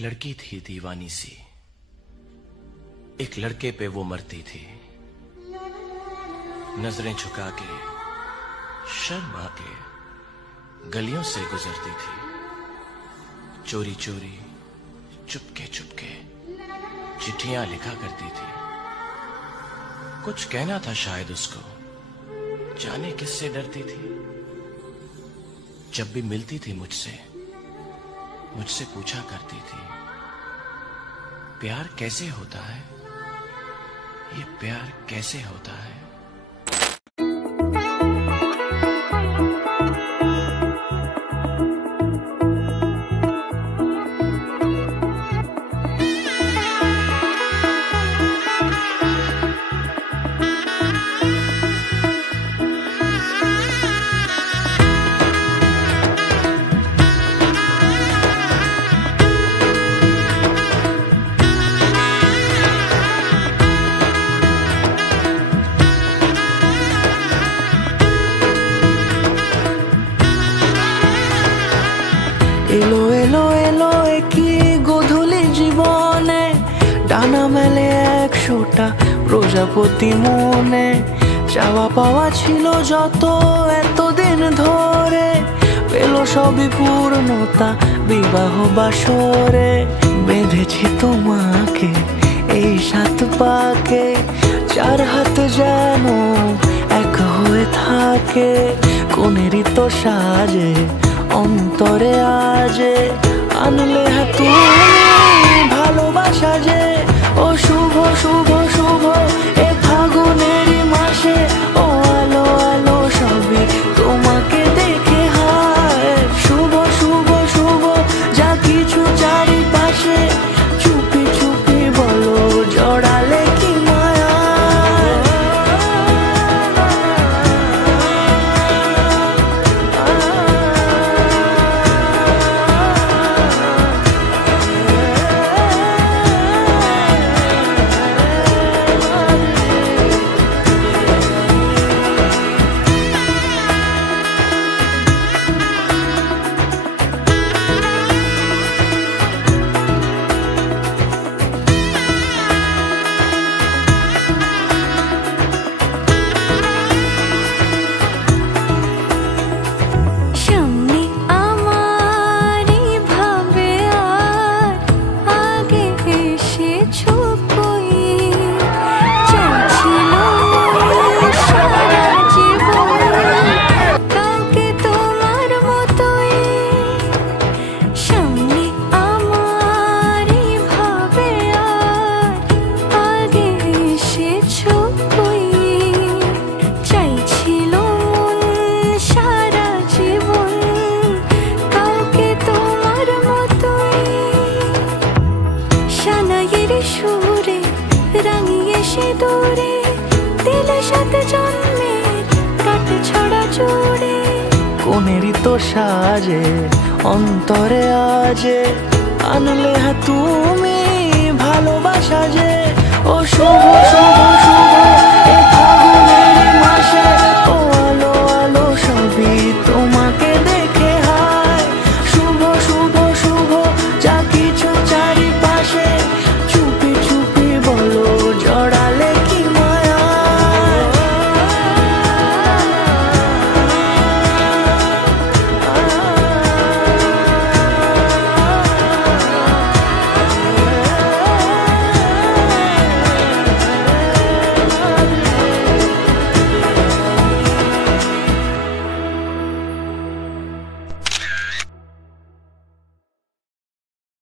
एक लड़की थी दीवानी सी, एक लड़के पे वो मरती थी। नजरें झुका के शर्मा के गलियों से गुजरती थी। चोरी चोरी चुपके चुपके चिट्ठियां लिखा करती थी। कुछ कहना था शायद उसको, जाने किससे डरती थी। जब भी मिलती थी मुझसे पूछा करती थी, प्यार कैसे होता है, ये प्यार कैसे होता है। এলো এলো এলো একই গোধূলি জীবনে, ডানা মেলে 100টা প্রজাপতি মনে। চাওয়া পাওয়া ছিল যত এতদিন ধরে, পেল সবই পূর্ণতা বিবাহ বাসরে। বেঁধেছি তোমাকে এই 7 পাকে, 4 হাত যেন এক হয়ে থাকে। কোনেরই তো সাজে অন্তরে আজে, আনলে তুমি ভালোবাসা যে। ও শুভ শুভ শুভ এ ফাগুনেরই মাসে, ও আলো আলো সবই তোমাকে দেখে হায়। শুভ শুভ শুভ যা কিছু চারিপাশে, চুপি চুপি বলো জড়ালে কি মায়া। দূরে দিলে 7 জন্মের কাট ছড়া জোড়ে। কোনেরই তো সাজে অন্তরে আজে, আনলে তুমি ভালোবাসা যে। ও শুভ শুভ